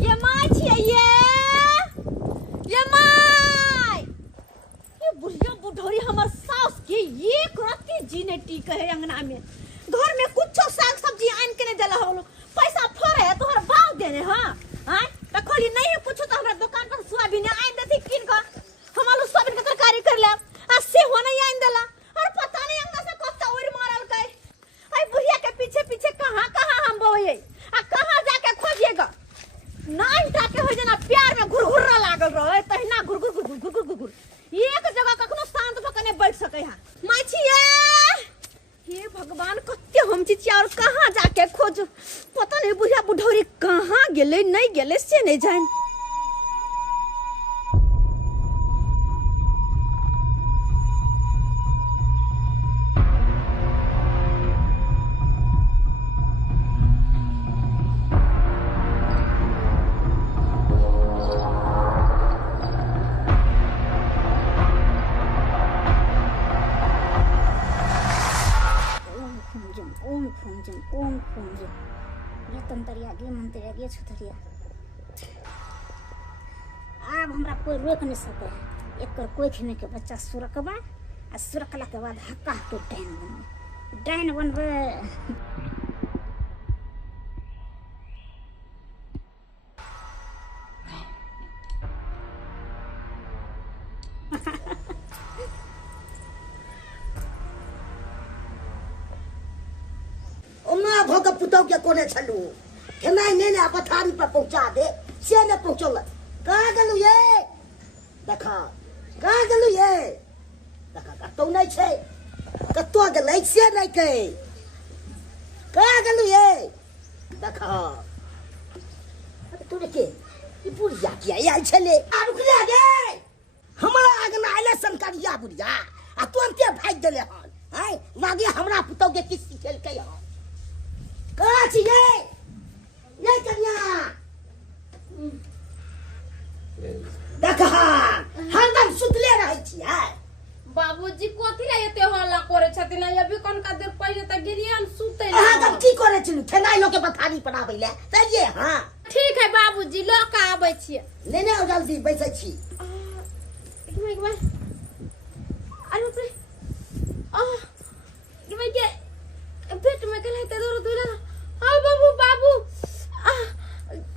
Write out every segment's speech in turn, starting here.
ये माय छिए ये माय ये बुढ़िया बुढ़ौरी हमर सास के एक रत्ती जी ने टी कहे अंगना में घर में कुछ साग सब्जी आन के ने देला हो पैसा फरे है तोहर बाव देने हां हां त खोली नहीं कुछ तो हमरा दुकान पर सोयाबीन आन देती किन का हम आलू सोयाबीन के तरकारी कर ले आ से हो नहीं आन देला और पता नहीं अंगना से कब तक ओर मारल कई आई बुढ़िया के पीछे पीछे कहां हम बोए आ कहां जाके खोजिएगा नाइन टाके हो जना प्यार में घुरघुर्रा लागल रहे तहिना घुरघुर एक जगह कखनो शांत भकने बैठ सके हां माछिए हे भगवान कत्ते हम चिचिया और कहां जाके खोज पता नहीं बुढ़िया बुढ़ौरी कहां गेले नहीं गेले से नहीं जान ओम फुंजम ये तंतरिया गे छुतरिया अब हमरा कोई रोक नहीं सके एकर कोई खने के बच्चा सुरकबा आ सुरकला के बाद हक्का के डाइन बनबे भोग पुतौ के कोने छलू केना ने पथारी पर पहुंचा दे से ने पहुंचल कहां गेलू ये देखा कहां गेलू ये देखा कतौ नहीं छे कतो गेलै से नहीं कहे कहां गेलू ये देखा तू के ई बुढ़िया किया आई छले आ रुक ले गे हमरा आगना आइले संकरिया बुढ़िया आ तुरंते भाग गेले हन हैं लागे हमरा पुतौ के किस खेल के हन कहाँ छिए ये कन्या देखा हरदम सुतले रहै छियै बाबूजी कोथि रे एते हल्ला करे छथिन अभी कोन का देर पहिले त गिरियन सुते अहाँ तब की करे छिनु खेनाइ लोके पथारी पर आबै ले चलिए हां ठीक है बाबूजी ल का आबै छियै लेने आओ जल्दी बैठै छी एक बार अरे बाप रे के पेट में गला ते दौड़ दौड़ हां बाबू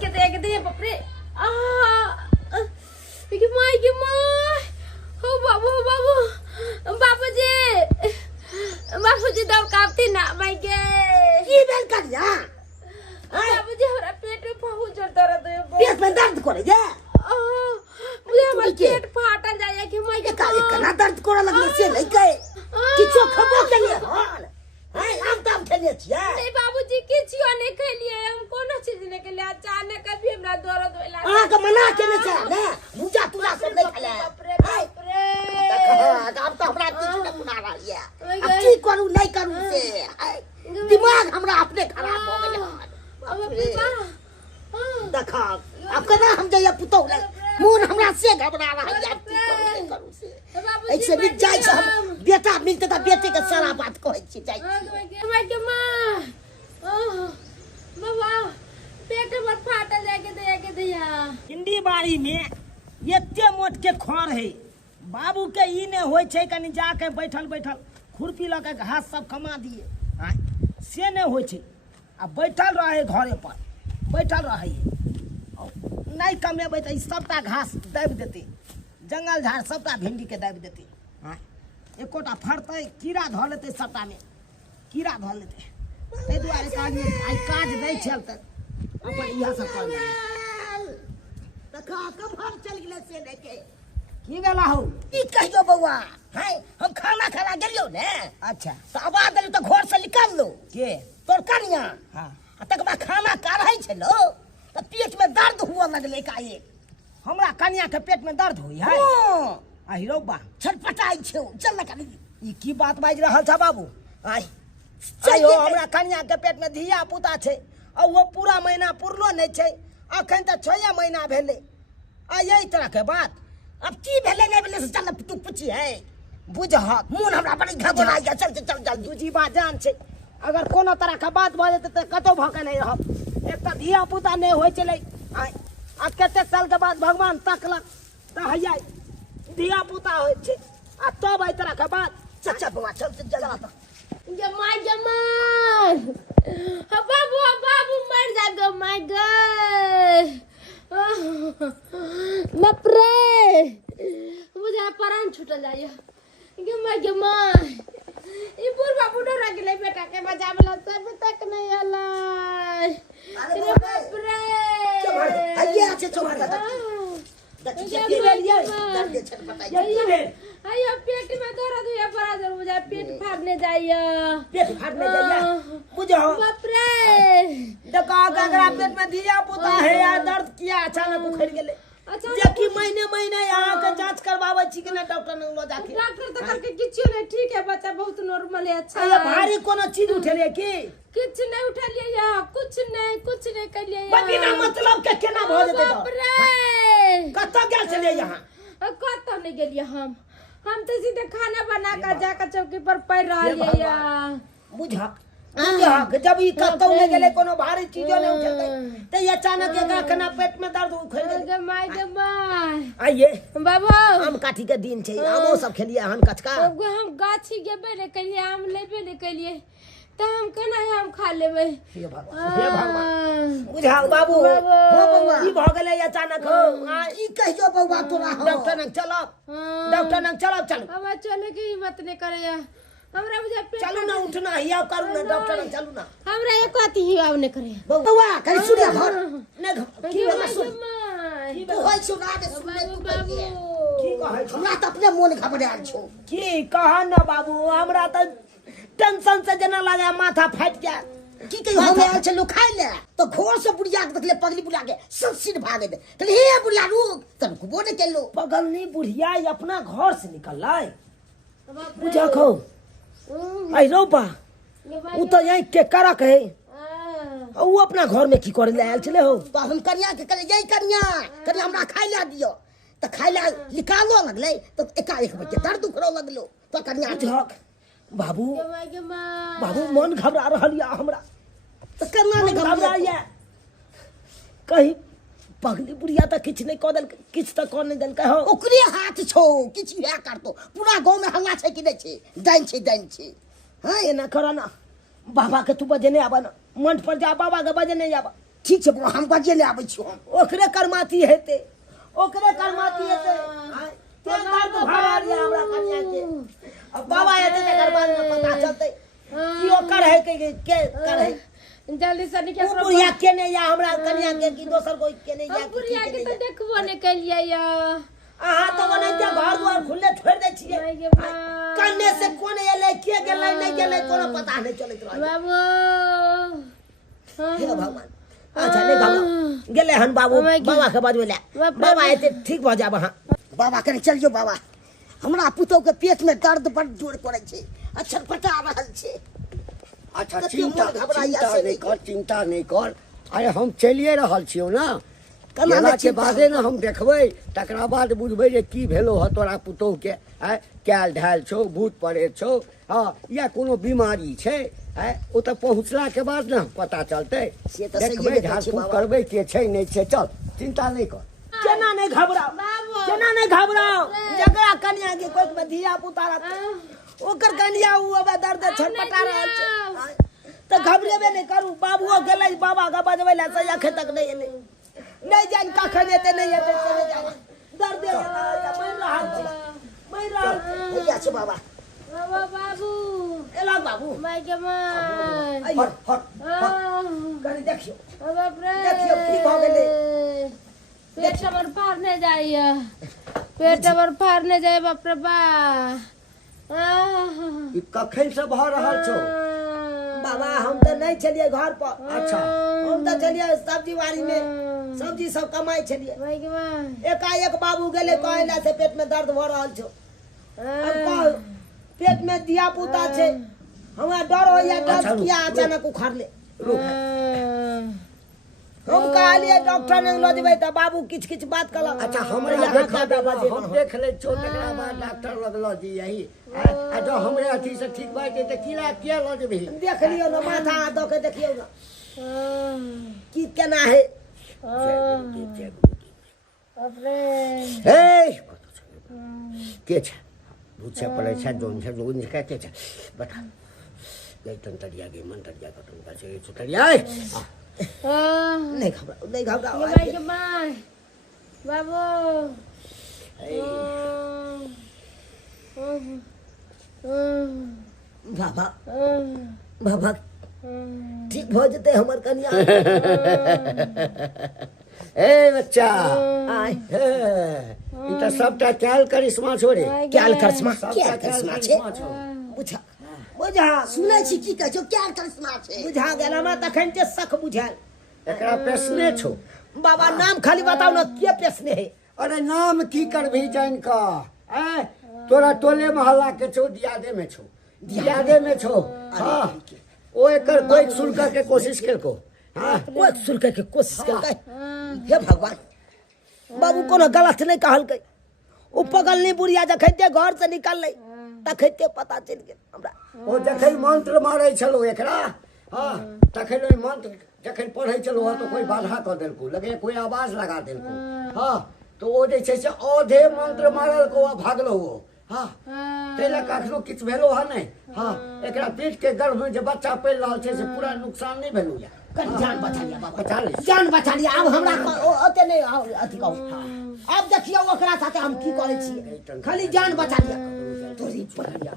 के बाप रे के माय हो बाबू बाबूजी दौड़ कापती ना भाई के की बेल कर जा बाबूजी हमरा पेट में बहुत जोर दर्द है पेट में दर्द करे जे मुझे हमर पेट फाटल जाय के माय के कना दर्द करे लगले से नहीं कहे किछो खबो के लिए हां हम तब खेलिए छियै नहीं बाबूजी किछो नहीं खेलिए हम कोनो चीज नहीं खेलिए अचानक कभी हमरा दर्द होला अहाँ के मना केने छै ने मुजा तुला सब नहीं खेले बाप रे देखा अब तो हमरा किछ नहीं सुना रहल है अब की करू नहीं करू से दिमाग हमरा अपने खराब हो गेल हन देखा अब केना हम जइया पुतौ ले मोन हमरा से घबरा रहल है की करू नहीं करू से ऐसे भी जाय छै हम बेटा मिलते त बेटे के सारा बात कहै छी जाय के मां बाबा पेट मत फाटल जाके दिया हिंदी बाड़ी में एते मोट के खर है बाबू के ई ने होय छै कनी जाके बैठल खुरपी ल के घास सब कमा दिए से ने होय छै आ बैठल रहे घरे पर बैठल रहे नहीं कमेबै त सबटा घास दाबि देते जंगल झाड़ सबटा भिंडी के दाबि देते एकोटा फड़ते कीड़ा धऽ लेते सबटा में कीड़ा धऽ लेते ताहि दुआरे आई काज नहीं चलते अपन इहा सब कर देखा कमहर चल गेले से नहीं के की गेला हो की कहियो बौआ है हम खाना खाना गेलियो ने अच्छा तो आवाज देली तो घर से निकाल लो के तोर कनिया हां तक बाद खाना खा रही छलो तो पेट में दर्द हुआ लगले काहे हमरा कन्या के पेट में दर्द होई है आ हीरो बा छटपटाई छौ चल ना कनी ई की बात बाज रहल छ बाबू आई आयो हमरा कन्या के पेट में धिया पुता छै और वो पूरा महीना पुरलो नहीं छै अखन त 6 महीना भेले आ यही तरह के बात अब की भेले नहीं भेले से चल तू पूछी है बुझहत मोन हमरा बड़ी घबरा गया चल जल्दी दूजी बात जान छै अगर कोनो तरह का बात भ जेते त कतो भके नहीं रहब एक त धिया पुता नहीं होय चले साल के बाद भगवान तकलक त हैया धिया पुता होइ छै आ तब एहि तरह के बात। चल चल बउआ चल चल जल्दी। जमाई जमाई बाबू बाबू मर जा गो माय गॉड बाप रे मुझे प्राण छूट जाइए जमाई जमाई ई बुढ़वा बुढ़ो रह गेले बेटा के बचावला सब तक नहीं आला अरे बाप रे हैया আছে चोर दादा आयो पेट में दर्द हुआ बड़ा जोर मुझे पेट फाड़ने जाइए पेट फाड़ने जाइए बुझो बाप रे देखो अगर पेट में धिया पुता है या दर्द किया अचानक उखड़ गेले अच्छा देखी महीने महीने यहाँ के जांच करवावे छी कि ना डॉक्टर ने लो जाके डॉक्टर तो करके किछु नहीं ठीक है बच्चा बहुत नॉर्मल है अच्छा ये भारी कोनो चीज उठेले की कुछ नहीं उठा लिया या कुछ नहीं कर लिया या बिना मतलब के केना भ जेते बाप रे कत गेल छले यहाँ कत नहीं गेलिए हम तो सीधे खाना बना कर जाकर चौकी पर पड़ रहा या बुझा बुझा जब ई कतौ ने गेले कोनो भारी चीजो ने उठेले त ये अचानक एकरा केना पेट में दर्द उखड़ गेले माय आइए बाबू आम काठी के दिन छै आमो सब खेलिए हन कचका हम गाछी गेबे नहीं कलिए आम लेबे नहीं कलिए तो हम केना आम खा लेबे हे भगवान बुझा बाबू हो बउआ ई भ गेले अचानक ई कहियो बउआ तोरा हो डॉक्टर ने चलब चल अब चले की हिम्मत नहीं करे या हमरा मुझे पेट चलू ना उठना हिया करू ना डॉक्टर ने चलू ना हमरा एक अति हियाव नहीं करे बउआ कहीं सुनिया भर ने की भेला सुन तू होय सुना दे सुने तू बाबू की कहै छ हमरा त अपने मन घबराल छौ की कह न बाबू हमरा त टेंशन से जना लागे माथा फाट गया की कहियो हम आयल छलु खाइ ले तो घर से बुढ़िया के देखले पगली बुढ़ा के सब सिर भागे दे कहले हे बुढ़िया रुक तन को बोले केलो पगलनी बुढ़िया अपना घर से निकललै बुझा खो आई रोपा उ तो यही के करक है उ अपना घर में की करे ले आयल छले हो तो हम कन्या के कहले यही कन्या हमरा खाइ ला दियो त खाइ ला निकालो लगले तो एकाएक बच्चे दर्द उखड़ो लगलो तो कन्या झक बाबू बाबू मन घबरा रहल या हमरा तो करना ने घबराइए कहीं पगली बुढ़िया त किछ नहीं क देल किछ त कर नहीं देल हो ओकरे हाथ छौ किछ या करतो पूरा गांव में हल्ला छै कि नहीं छै डाइन छै हां एना करा ना बाबा के तू बजने आबा ना मंच पर जा बाबा के बजने जाबा ठीक छै बुआ हम बजे ले आबै छी हम ओकरे करमाती हेते हां ते दर्द भार या हमरा कन्या के अब बाबा एते तकर बाद में पता चलते की ओकर है के कर है जल्दी से निकल बुढ़िया के ने या हमरा कन्या के की दोसर कोई के ने या बुढ़िया के तो देखबो नहीं कलिए या आहा तो बने जे घर द्वार खुले छोड़ दे छिए कन्ने से कोन एले के गेलै नहीं गेलै कोनो पता नहीं चलत रह बाबू हे भगवान अच्छा ले गाओ गेले हन बाबू बाबा के बाजू ले बाबा एते ठीक भ जाब हां बाबा करे चलियो बाबा हमरा पुतौ के पेट में दर्द बड़ जोर करे छै अच्छा पटा रहल छै अच्छा चिंता नहीं कर अरे हम चलिए रहल छियौ ना केला के बादे ना हम देखबै तकरा बाद बुझबै जे की भेलो ह तोरा पुतौ के कैल ढाल छौ भूत पड़ेत छौ हाँ या कोनो बीमारी छै ओ त पहुँचला के बाद ना पता चलतै से त सही देखबै झाड़ फूक करबै के छै नहीं छै चल चिंता नहीं कर केना नहीं घबराओ जकरा कन्या के कोख में धिया पुता रहत ओकर कन्या उ अब दर्द छटपटा रहल छै त घबरेबे नहीं करू बाबूओ गेलै बाबा के बजबै ला से अखे तक नहीं एले नहीं जान कखन एते नहीं एते चले जाए दर्द मैं रहल भैया छै बाबा बाबू एला बाबू माय के माय हट कनी देखियो बाप रे देखियो की भ गेलै पेट हमर फाड़ने जाइए पेट हमर फाड़ने जाए बाप रे बा ई कखन से भ रहल छौ बाबा हम तो नहीं चलिए घर पर अच्छा हम तो चलिए सब्जी बाड़ी में सब्जी सब कमाई चलिए माय के माय एकाएक बाबू गेले कहला से पेट में दर्द भ रहल छौ अब कह पेट में दिया पुता छे हमरा डर हो या दर्द किया अचानक उखाड़ ले हम कहलिए डॉक्टर ने लो जेबै त बाबू किछ बात कहला अच्छा हमरे हम देख ले छौ तकरा बाद डॉक्टर लग ल जी यही आ जो हमरे अथी से ठीक भइ जेते त किला के ल जेबही देख लियो ना माथा द के देखियो ना की केना है हे के छ बुझे पड़े छ जोन छ के छ बता गई तंतरिया गई मंतरिया का तुम कैसे सुतरिया नहीं घबरा बाबू बाबा बाबा ठीक हो जते हमर कन्या ए बच्चा ई त सबटा कैल करिश्मा छोरे क्या करिश्मा क्या करिश्मा छे बुझा बुझा सुनै छी की कहै छौ क्या करिश्मा छे बुझा गेला मा तखन ते शक बुझाल एकरा पेशने छौ बाबा नाम खाली बताओ ना के पेशने है अरे नाम की करभी जान का ए तोरा टोले मोहल्ला के छौ दियादे में छौ हां ओ एकर कोई सुलका के कोशिश केलको हां कोई सुलके के कोशिश करकै हे भगवान बाबू कोनो गलत नहीं कहलकै ओ पगलनी बुढ़िया जखैते घर से निकललै तखैते पता चल गेल हमरा ओ जखन मंत्र मारै छलो एकरा हां तखन ओइ मंत्र जखन पढ़ै छलो तो कोई बाधा क देलको लगे कोई आवाज लगा देलको हां तो ओ जे छै से औधे मंत्र मारल को भागलो हो हां तेला कखनो किछ भेलो ह नै हां एकरा पेट के गर्भ में जे बच्चा पैल रहल छै से पूरा नुकसान नहीं भेलो या कर जान बचा लिया बाबा बचा ले जान बचा लिया अब हमरा ओते नहीं अथी कहू अब देखियो ओकरा साथे हम की करै छी खाली जान बचा लिया तोरी बुढ़िया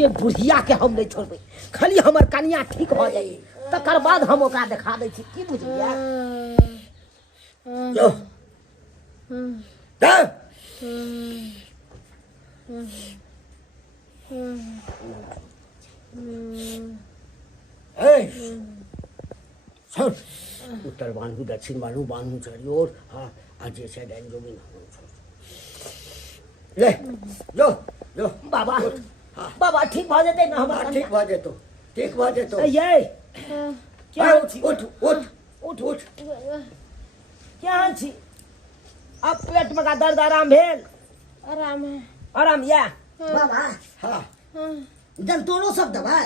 ये बुढ़िया के हम नहीं छोड़बै खाली हमर कन्या ठीक हो जाई तकर बाद हम ओकरा दिखा दै छी की बुझलिया लो दा ए सर उत्तर बांधू दक्षिण बांधू चारियोर हाँ आज ऐसे डाइन जो भी ले लो लो बाबा बाबा ठीक भ जेतै न हमर ठीक भ जेतो ये क्या उठ क्या छी अब पेट में का दर्द आराम भेल आराम या बाबा हाँ जंतोरो सब दबा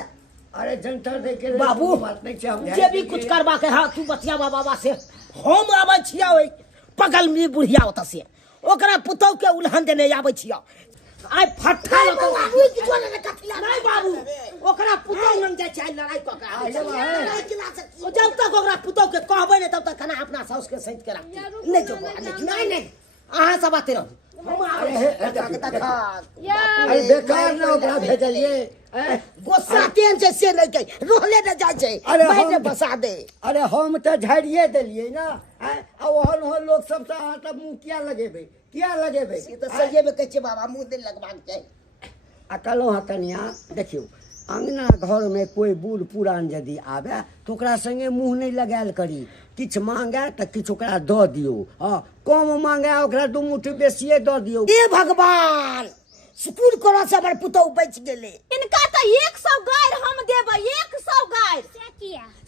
अरे जंतर दे के बाबू बात नहीं छै जे भी कुछ करबा के हां तू बतिया बाबा से हम आबै छिया ओइ पगल में बुढ़िया ओत से ओकरा पुतौ के उल्हन देने आबै छिया आइ फट्ठा बाबू की जोने ने कथिला नहीं बाबू ओकरा पुतौ लंग जाय छै लड़ाई क के लड़ाई किला से ओ जब तक ओकरा पुतौ के कहबै ने तब तक खाना अपना साउस के सहित के रख नहीं जो नहीं अहाँ सब बाते रहू अरे बेकार ना ओकरा भेजलिए गुस्सा तेन से नहीं कह रोहले न जाय छै बैठे बसा दे अरे हम तो झाड़िए देलिए ना आ ओहन ओहन लोग सब से अहाँ तब मुंह किया लगेबे ये तो सहिए में कहै छै बाबा मुंह दे लगबाक छै आ कहलहुँ हाँ कनिया देखियो अंगना घर में कोई बूढ़ पुरान यदि आवे तो ओकरा संगे मुंह नहीं लगायल करी किछ मांगे तो किछ ओकरा दऽ दियो हाँ कम मांगे ओकरा दू मुट्ठी बेसिए दऽ दियो हे भगवान स्कूल कोना से हमर पुतौ बच गेले इनका तो 100 गायर हम देबै 100 गायर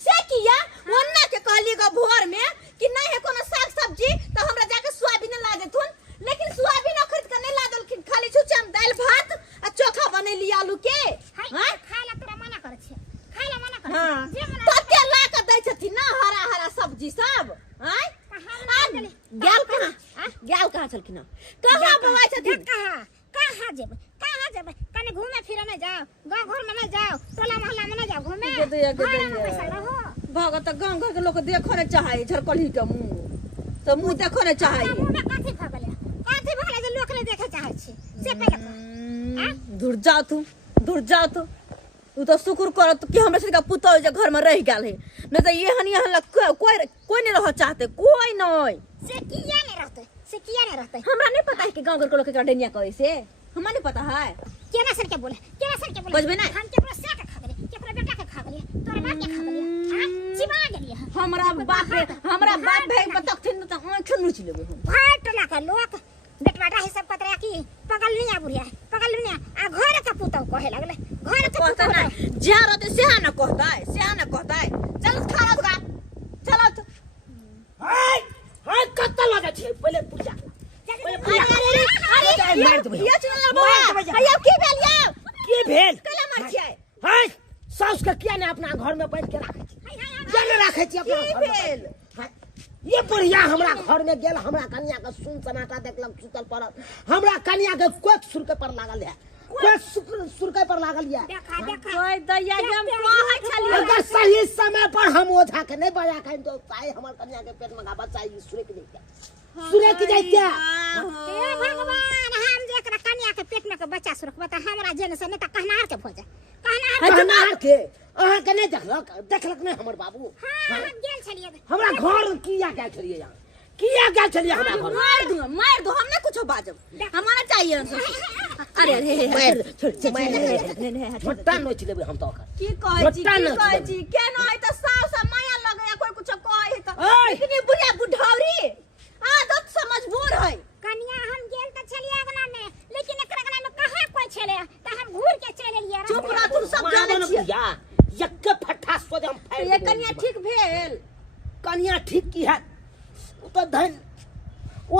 से किया ओन्ना के कहली ग भोर में कि नहीं है कोनो साग सब्जी तो हमरा जाके सोयाबीन ला देथुन लेकिन सोयाबीन खरीद के नहीं ला देलखिन खाली छुचम दाल भात आ चोखा बनेली आलू के हां खाइला तोरा मना करे छै खाइला मना करे हां जे मना तते ला के दै छथिन ना हरा हरा सब्जी सब हैं गेल कहाँ छलखिन कहाँ बवाई छथिन कहाँ जेबै कने घूमे फिरे नहीं जाओ गांव घर में नहीं जाओ टोला मोहल्ला में नहीं जाओ घूमे भगत गांव घर के लोग देखो नहीं चाहे झरकली के मुंह तो मुंह देखो नहीं चाहे मुंह में कथि भगले जे लोग ले देखे चाहे छी से पहले दूर जाओ तू तो शुक्र कर कि हमरा से का पुतौ जे घर में रह गेल है नहीं तो ये हनी हल्ला कोई नहीं रह चाहते कोई नहीं से किया नहीं रहते हमरा नहीं पता है कि गांव घर के लोग के डनिया करे से हमरा नहीं पता है केना सर के बोले बजबे ना हम केकरो से के खा गेली केकरो बेटा के खा गेली तोरे बाप के खा गेली हां चिबा गेली हमरा बाप भाई बतखथिन त आंख नोच लेबे भाई टोला का लोग बेटवाटा हिसाब पतरा की पगल नहीं बुढ़िया आ घर के पुतौ कहे लगले घर के पुतौ ना जा रहते से ना कहता है चल खाना खा चलो तो हाय कत्ता लगे छै पहले पूजा अरे मार देबै ये चल बाबा भैया की भेल कला मार छियै हाय साउस के किया ने अपना घर में बैठ के राखे छी जाने राखे छी अपना की भेल ये बुढ़िया हमरा घर में गेल हमरा कन्या के सुन सनाटा देखलक सुतल पड़ल हमरा कन्या के कोक सुरके पर लागल है कोक सुरके पर लागल है देखा देखा कोई दैया के हम कहै छलियै अगर सही समय पर हम ओझा के नहीं बजा के तो चाहे हमर कन्या के पेट में का बच्चा ई सुरक देते सुरक जाइते हे भगवान हम जे एकरा कन्या के पेट में के बच्चा सुरखबा त हमरा जेने से नहीं त कहनार के भोज कहनार के अहाँ के नहीं देखलक नहीं हमर बाबू हां हम गेल छलिए हमरा घर किया गेल छलिए यहाँ किया गेल छलिए हमरा घर मार दो हम नहीं कुछ बाजब हमारा चाहिए अरे अरे छोटा नोच लेबै हम तो की कहै छी केना है त सास माया लगे कोई कुछ कहै है त लेकिन ये बुढ़िया बुढ़ौरी आदत से मजबूर है कन्या हम गेल त छलिए अगला में लेकिन एकरा अगला में कहां कोई छले त हम घूर के चले लिए चुप रह तुम सब जाने छियै या यक्के फट्टा सोज हम फाड़ ये कन्या ठीक भेल कन्या ठीक की है उ तो धन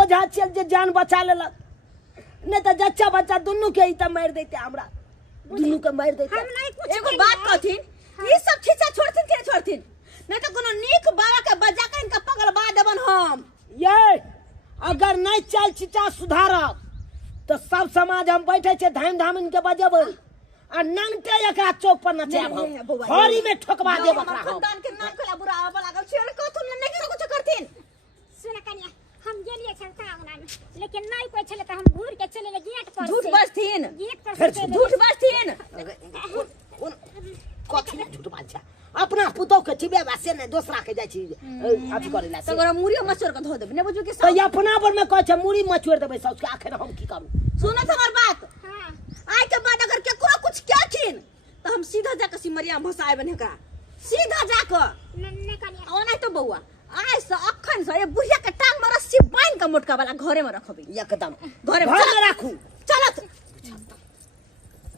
ओझा चल जे जान बचा लेलक नहीं तो जच्चा बच्चा दोनों के ही त मार देते हमरा दोनों के मार देते हम नहीं कुछ एगो बात कहथिन ये सब खिस्सा छोड़थिन कि छोड़थिन नहीं तो कोनो नीक बाबा के बजा के इनका पगलबा देबन हम ये अगर नहीं चल चिचा सुधारब तो सब समाज हम बैठे छे धाम धाम इनके बजेबै आ नंगटे एकरा चौक पर नचाब हम हरी में ठोकवा देब एकरा हम खानदान के नाम खला बुरा आवा लागल छै को तुम नहीं कुछ करथिन सुन कन्या हम गेलिए छलका अंगना में लेकिन नहीं कोई छले त हम घूर के चले ले गेट पर झूठ बजथिन गेट पर से झूठ बजथिन कथी में झूठ बात छै अपना पुतौ के छिबे बासे ने दूसरा के जाय छी अथी करे ला तो गोरा मुरियो मचोर के धो देब ने बुझू कि तो अपना पर में कह छै मुड़ी मचोड़ देबै सब के आखिर हम की करू सुनत हमर बात हां आइ के बाद अगर केकरो कुछ कहथिन तो हम सीधा जाके सिमरिया भसाएबन एकरा सीधा जाके नहीं कन्या ओ नहीं तो बउआ आइ से अखन से ये बुढ़िया के टांग में रस्सी बांध के मोटका वाला घरे में रखबी एकदम घरे घर में राखू चलत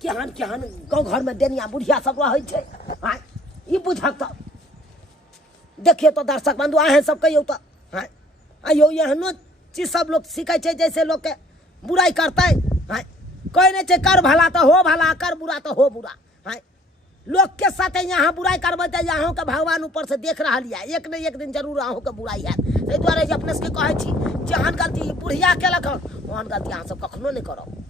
केहन केहन गाँव घर में देनिया बुढ़िया सब रहै छै हां ई बुझक तो देखिए तो दर्शक बंधु आहे सब कहियो तो हां आयो एहनो चीज सब लोग सीखै छै जैसे लोग के बुराई करतै हां कोई नहीं छै कर भला तो हो भला कर बुरा तो हो बुरा हां लोग के साथ यहाँ बुराई करबै त यहाँ के भगवान ऊपर से देख रहल है एक न एक दिन जरूर अहूँ के बुराई है ताहि दुआरे जे अपने से कहै छी जेहन गलती बुढ़िया केलक ओहन गलती अहाँ सब कखनो नहीं करब